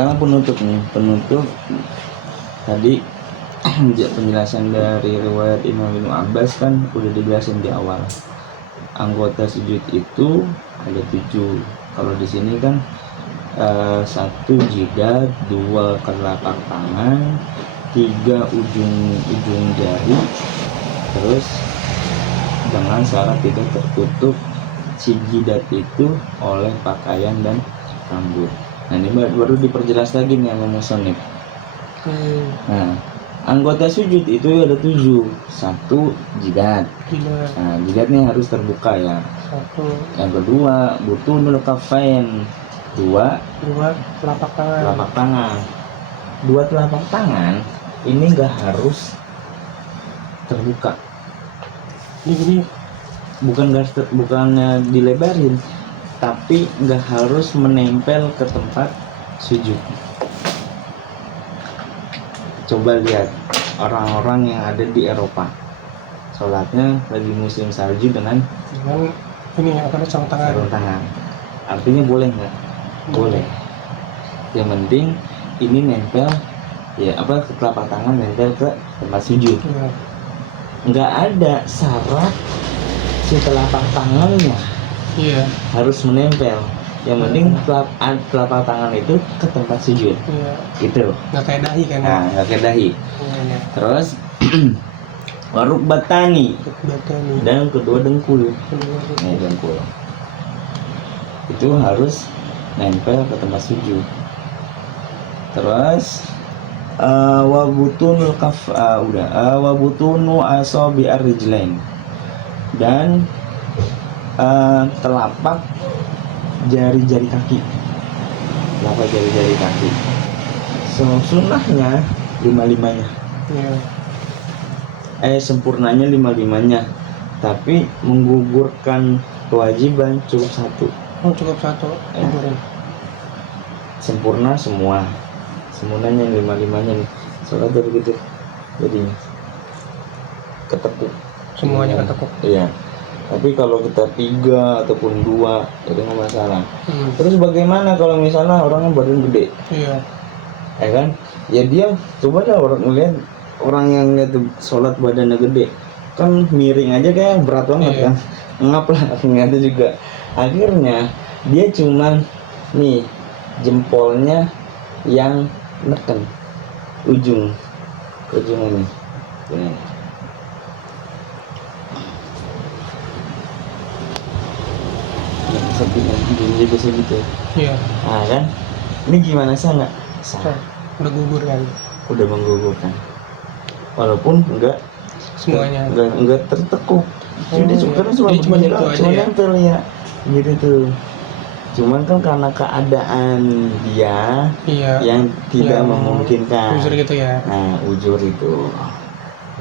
Sekarang penutup nih, penutup tadi penjelasan dari riwayat Imam Ibnu Abbas kan udah dijelasin di awal. Anggota sujud itu ada 7. Kalau di sini kan 1 jidat, 2 telapak tangan, 3 ujung jari, terus dengan syarat tidak tertutup si jidat itu oleh pakaian dan rambut. Nah ini baru diperjelas lagi nih sama musonif. Nah anggota sujud itu ada 7. 1 jidat. Nah jidatnya harus terbuka ya. 1. Yang kedua butunul kafain. 2 telapak tangan. 2 telapak tangan ini enggak harus terbuka. Ini bukannya dilebarin, tapi nggak harus menempel ke tempat sujud. Coba lihat orang-orang yang ada di Eropa, sholatnya lagi musim salju dengan ini apa namanya, sarung tangan. Artinya boleh nggak? Boleh. Yang penting ini nempel ya ke telapak tangan, nempel ke tempat sujud. Nggak ada syarat si telapak tangannya harus menempel. Yang penting telapak tangan itu ke tempat sujud. Gitu. Nggak kayak dahi kan? Nah, nggak kayak dahi. Terus waruk batani dan kedua dengkul. Dengkul itu harus nempel ke tempat sujud. Terus wabutunu wabutunu asobi arrijlain dan telapak jari-jari kaki. Sunnahnya 5-5-nya. Sempurnanya 5-5-nya. Tapi menggugurkan kewajiban cukup 1. Cukup 1. Sempurna semua. Semuanya 5-5-nya nih. Soalnya begitu. Jadinya ketekuk. Semuanya ketekuk. Iya. Tapi kalau kita 3 ataupun 2 itu nggak masalah. Terus bagaimana kalau misalnya orangnya badan gede? Iya. Ya kan? Ya dia coba lah orang ngeliat orang yang lihat sholat badannya gede, kan miring aja kayak berat banget kan? Ngap lah ternyata juga. Akhirnya dia cuman nih jempolnya yang neken ujung ini. Jadi bisa gitu. Iya. Nah kan, ini gimana sih nggak? Udah gugur kan? Udah menggugurkan. Walaupun semuanya enggak tertekuk. Jadi cuma nempel ya. Gitu tuh. Cuman kan karena keadaan dia yang tidak memungkinkan. Ujur gitu ya. Nah, ujur itu.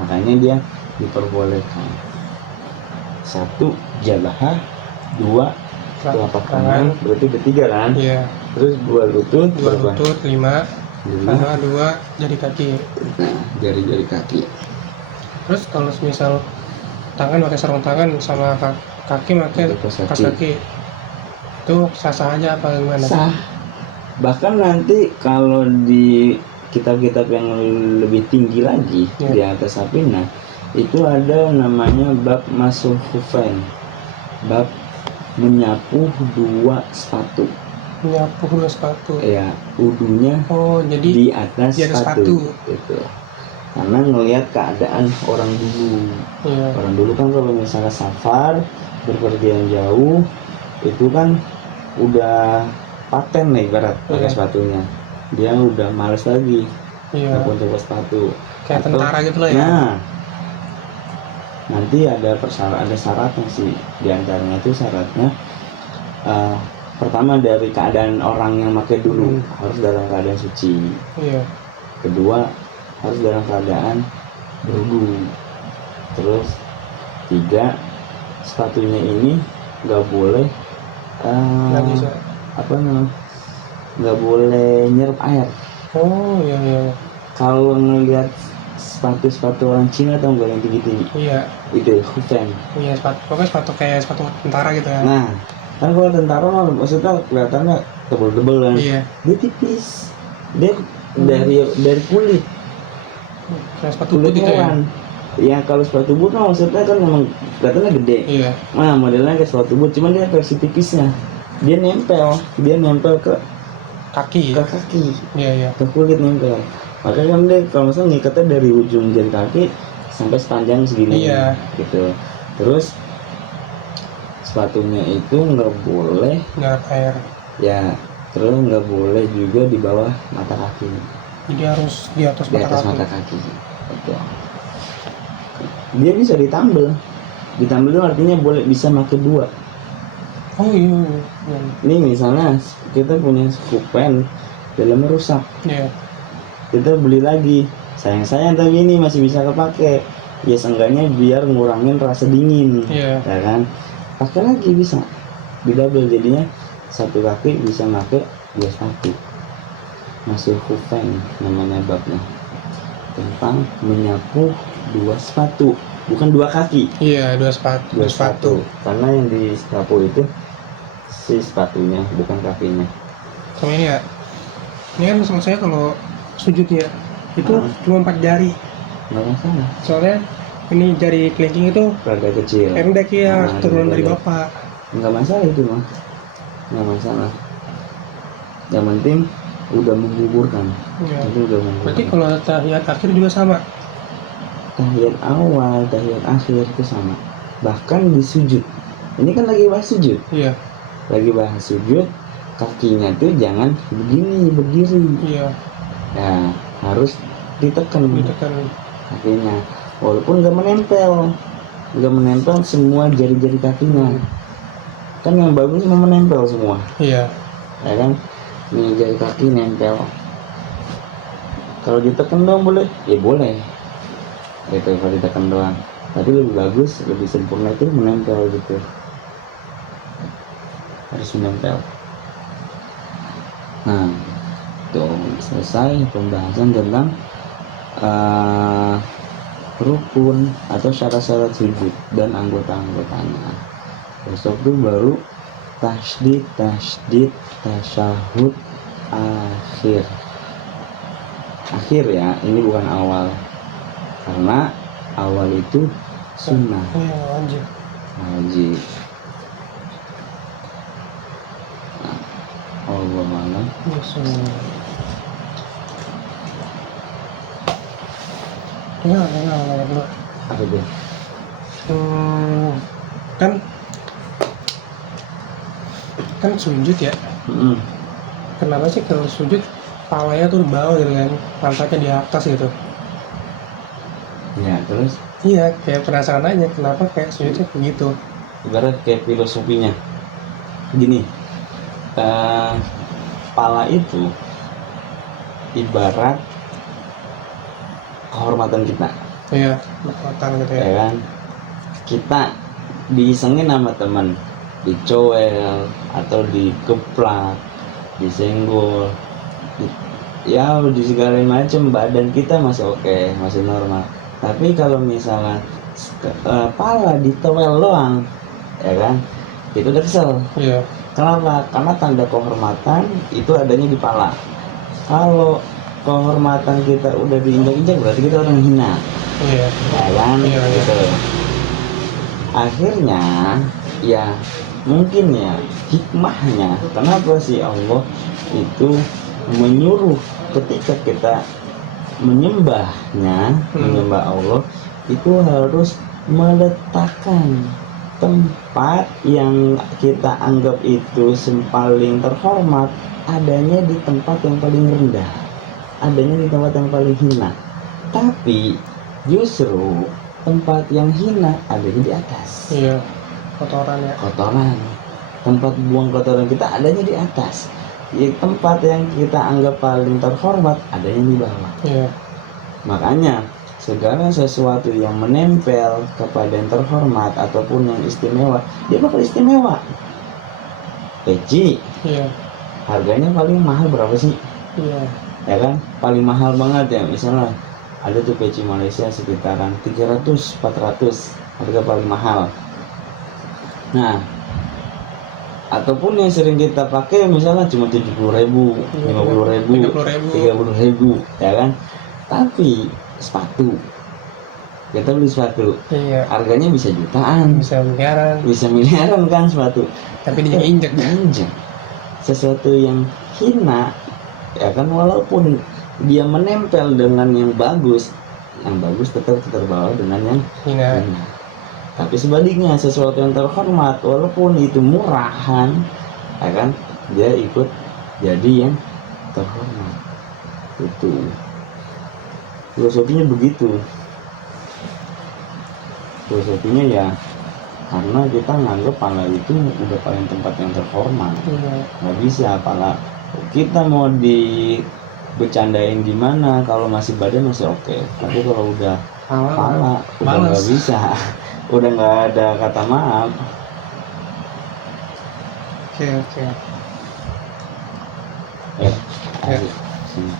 Makanya dia diperbolehkan. 1 jabahah, 2 telapak tangan, berarti ketiga kan? Iya. Terus 2 lutut, 5 sama 2 jari kaki. Nah, jari-jari kaki. Terus kalau misal tangan pakai sarung tangan sama kaki pakai kaos kaki, itu sah-sah aja apa gimana? Sah. Bahkan nanti kalau di kitab-kitab yang lebih tinggi lagi di atas Safinah itu ada namanya bab masuh khufain, bab menyapu 2 sepatu. Ya, udunya jadi di atas sepatu. Gitu. Karena ngelihat keadaan orang dulu. Orang dulu kan kalau misalnya safar berpergian jauh itu kan udah paten nih ibarat pakai sepatunya. Dia udah males lagi. Nggak pakai sepatu. Kayak tentara gitu lah ya. Nah, nanti ada syaratnya sih. Di antaranya itu syaratnya pertama dari keadaan orang yang pakai dulu harus dalam keadaan suci. Kedua harus dalam keadaan berwudu. Terus 3 sepatunya ini nggak boleh nggak boleh nyerap air. Kalau ngelihat sepatu orang Cina atau enggak yang tinggi-tinggi? Itu hutan. Pokoknya sepatu kayak sepatu tentara gitu ya. Nah, kan kalau tentara maksudnya kelihatannya tebel-tebel kan? Dia tipis. Dia dari kulit Kayak sepatu boot gitu ya. hewan. Ya kalau sepatu boot mah maksudnya kan memang kelihatannya gede. Iya. Nah modelnya kayak sepatu boot, cuman dia versi tipisnya. Dia nempel ke Kaki. kaki, Iya. ke kulit nempel. Makanya kan dia kalau misalnya ngikatnya dari ujung jari kaki sampai sepanjang segini. Iya. Gitu. Terus sepatunya itu nggak boleh Nyerap air. ya, terus nggak boleh juga di bawah mata kaki, Jadi harus di atas di atas mata mata kaki. kaki. Betul. Dia bisa ditambel itu artinya boleh bisa pakai dua. Oh iya. Ini misalnya kita punya scupen dalamnya rusak, Iya. kita beli lagi, sayang tapi ini masih bisa kepake, ya seenggaknya biar ngurangin rasa dingin. Iya. Ya kan, pakai lagi bisa di double, jadinya satu kaki bisa pakai dua sepatu. Masih kupen namanya babnya, tentang menyapu dua sepatu, bukan dua kaki. Iya, dua sepatu. Karena yang disapu itu si sepatunya, bukan kakinya. Sama ini ya. Ini kan sama saya kalau sujud ya, itu cuma 4 jari. Nggak masalah, Soalnya ini jari kelingking itu rada kecil. pendek ya, turunan dari pendek. bapak. Nggak masalah itu mah, nggak masalah. Yang penting udah menggugurkan. Iya. Itu udah menggugurkan. Berarti kalau tahiyat akhir juga sama. Tahiyat awal, tahiyat akhir itu sama. Bahkan di sujud. Ini kan lagi bahas sujud. Iya. Lagi bahas sujud, kakinya tuh jangan begini, berdiri. Iya. Nah, harus ditekan kakinya. Walaupun nggak menempel semua jari-jari kakinya. Kan yang bagus memang menempel semua. Iya. Ya kan? Nih jari kaki nempel. Kalau ditekan doang boleh? Ya boleh. Gitu kalau ditekan doang. Tapi lebih bagus, lebih sempurna itu menempel gitu. Harus menempel. Nah, tuh selesai pembahasan tentang rukun atau syarat-syarat sujud dan anggota-anggotanya. Besok tuh baru tasydid, tasyahud, akhir ya, ini bukan awal, karena awal itu sunnah, Iya, wajib. Nah, Allah malam. Nanya dulu. Apa dia? Kan sujud ya. Kenapa sih kalau sujud palanya tuh di bawah gitu kan, pantatnya di atas gitu? Ya terus? Iya, kayak penasaran aja kenapa kayak sujudnya begitu. Ibarat kayak filosofinya gini, pala itu ibarat kehormatan kita. Iya, kekuatan gitu ya. Ya kan, kita diisengin sama teman, dicowel atau dikeplak, disenggol, ya di segala macam badan kita masih oke, masih normal. Tapi kalau misalnya pala ditowel doang, ya kan, itu udah kesel. Iya. Kenapa? Karena tanda kehormatan itu adanya di pala. Kalau kehormatan kita udah diinjak-injak berarti kita orang hina. Iya. Ya kan? Iya, Gitu. Akhirnya ya mungkin ya hikmahnya kenapa sih Allah itu menyuruh ketika kita menyembah Allah itu harus meletakkan tempat yang kita anggap itu paling terhormat adanya di tempat yang paling rendah, adanya di tempat yang paling hina. Tapi justru tempat yang hina adanya di atas. Iya, kotoran ya. Kotoran, tempat buang kotoran kita adanya di atas. Ya, tempat yang kita anggap paling terhormat adanya di bawah. Iya. Makanya segala sesuatu yang menempel kepada yang terhormat ataupun yang istimewa, dia bakal istimewa. Peci, Iya. harganya paling mahal berapa sih? Iya. Ya kan, paling mahal banget ya, misalnya ada tuh peci Malaysia sekitaran 300-400, harga paling mahal. Nah, ataupun yang sering kita pakai misalnya cuma 70.000, 50.000, 30.000, ya kan. Tapi sepatu, kita beli sepatu, iya, harganya bisa jutaan, bisa miliaran kan sepatu. tapi dia injek Sesuatu yang hina, ya kan, walaupun dia menempel dengan yang bagus tetap terbawa dengan yang hina. Tapi sebaliknya, sesuatu yang terhormat walaupun itu murahan, ya kan, dia ikut jadi yang terhormat. Itu filosofinya begitu. Filosofinya ya karena kita nganggap pala itu udah paling tempat yang terhormat. Nggak bisa pala kita mau dibecandain gimana, kalau masih badan masih oke. Tapi kalau udah pala udah nggak bisa, udah nggak ada kata maaf. Oke. Ayo, sini.